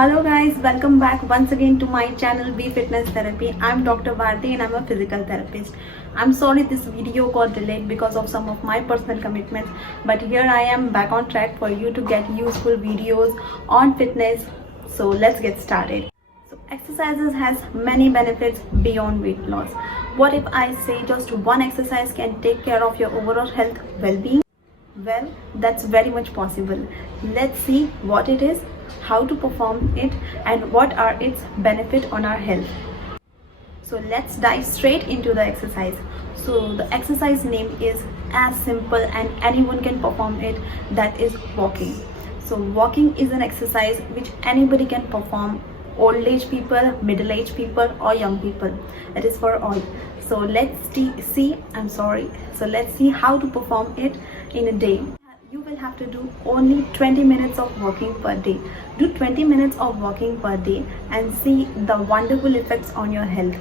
Hello guys, welcome back once again to my channel Be Fitness Therapy. I'm Dr. Bharti and I'm a physical therapist. I'm sorry this video got delayed because of some of my personal commitments, but here I am back on track for you to get useful videos on fitness. So let's get started. So exercises has many benefits beyond weight loss. What if I say just one exercise can take care of your overall health well-being? Well, that's very much possible. Let's see what it is, how to perform it, and what are its benefits on our health. So let's dive straight into the exercise. So the exercise name is as simple and anyone can perform it, that is walking. So walking is an exercise which anybody can perform, old age people, middle age people or young people. It is for all. So let's see how to perform it in a day. You will have to do only 20 minutes of walking per day. Do 20 minutes of walking per day and see the wonderful effects on your health.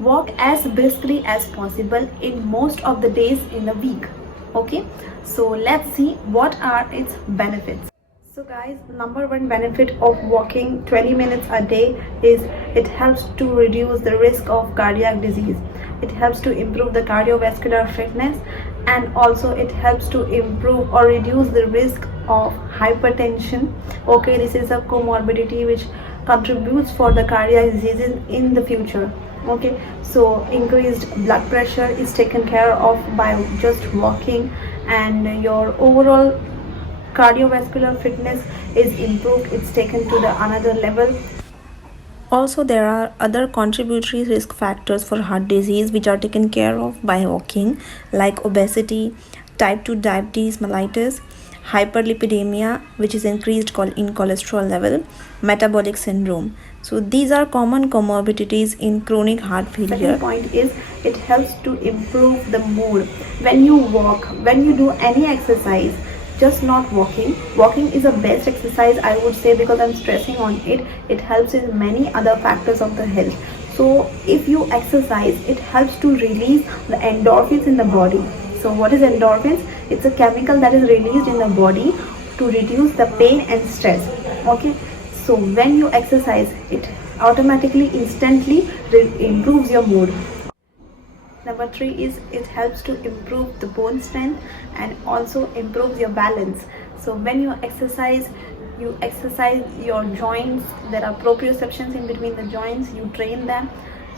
Walk as briskly as possible in most of the days in a week. Okay, so let's see what are its benefits. So guys, number one benefit of walking 20 minutes a day is it helps to reduce the risk of cardiac disease. It helps to improve the cardiovascular fitness, and also it helps to improve or reduce the risk of hypertension. Okay, this is a comorbidity which contributes for the cardiac diseases in the future. Okay, so increased blood pressure is taken care of by just walking, and your overall cardiovascular fitness is improved. It's taken to the another level. Also, there are other contributory risk factors for heart disease which are taken care of by walking, like obesity, type 2 diabetes mellitus, hyperlipidemia, which is increased in cholesterol level, metabolic syndrome. So these are common comorbidities in chronic heart failure. Second point is it helps to improve the mood. When you walk, when you do any exercise, just not walking is a best exercise, I would say, because I'm stressing on it. It helps in many other factors of the health. So if you exercise, it helps to release the endorphins in the body. So what is endorphins? It's a chemical that is released in the body to reduce the pain and stress. Okay, so when you exercise, it automatically instantly improves your mood. Number 3 is it helps to improve the bone strength and also improves your balance. So when you exercise your joints. There are proprioceptions in between the joints. You train them.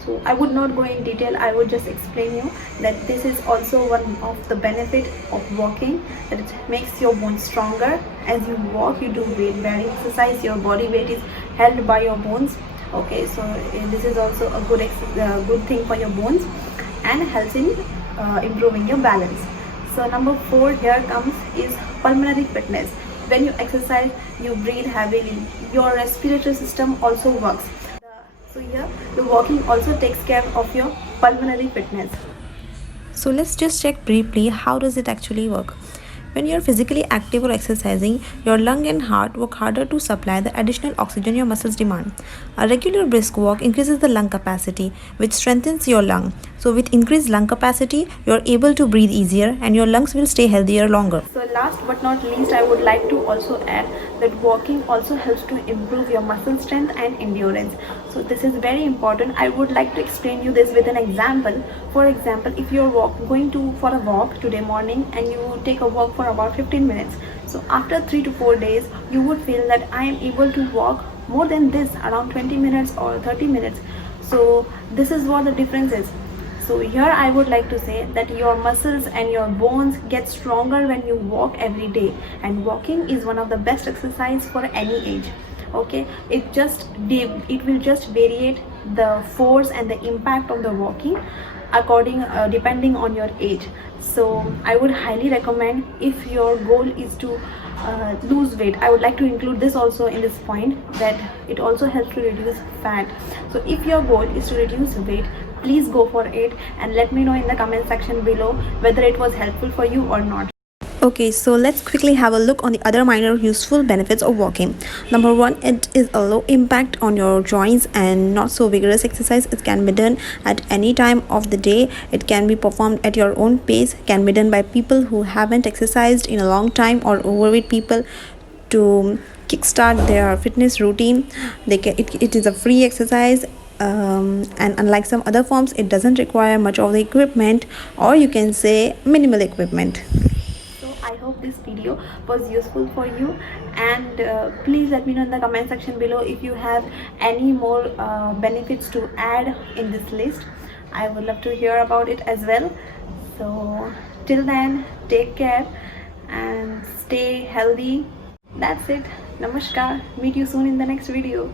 So I would not go in detail. I would just explain you that this is also one of the benefit of walking, that it makes your bones stronger. As you walk, you do weight bearing exercise. Your body weight is held by your bones. Okay, so this is also a good thing for your bones and helps in improving your balance. So number 4 here comes is pulmonary fitness. When you exercise, you breathe heavily. Your respiratory system also works. So here the walking also takes care of your pulmonary fitness. So let's just check briefly how does it actually work. When you're physically active or exercising, your lung and heart work harder to supply the additional oxygen your muscles demand. A regular brisk walk increases the lung capacity, which strengthens your lung. So with increased lung capacity, you're able to breathe easier and your lungs will stay healthier longer. So last but not least, I would like to also add that walking also helps to improve your muscle strength and endurance. So this is very important. I would like to explain you this with an example. For example, if you're going for a walk today morning and you take a walk for about 15 minutes. So after 3 to 4 days, you would feel that I am able to walk more than this, around 20 minutes or 30 minutes. So this is what the difference is. So here I would like to say that your muscles and your bones get stronger when you walk every day, and walking is one of the best exercise for any age. Okay, it will just variate the force and the impact of the walking depending on your age. So I would highly recommend, if your goal is to lose weight, I would like to include this also in this point, that it also helps to reduce fat. So if your goal is to reduce weight, please go for it and let me know in the comment section below whether it was helpful for you or not. Okay, so let's quickly have a look on the other minor useful benefits of walking. Number 1, it is a low impact on your joints and not so vigorous exercise. It can be done at any time of the day. It can be performed at your own pace. Can be done by people who haven't exercised in a long time or overweight people to kickstart their fitness routine. It is a free exercise, and unlike some other forms, it doesn't require much of the equipment, or you can say minimal equipment. So I hope this video was useful for you, and please let me know in the comment section below if you have any more benefits to add in this list. I would love to hear about it as well. So till then, take care and stay healthy. That's it. Namaskar. Meet you soon in the next video.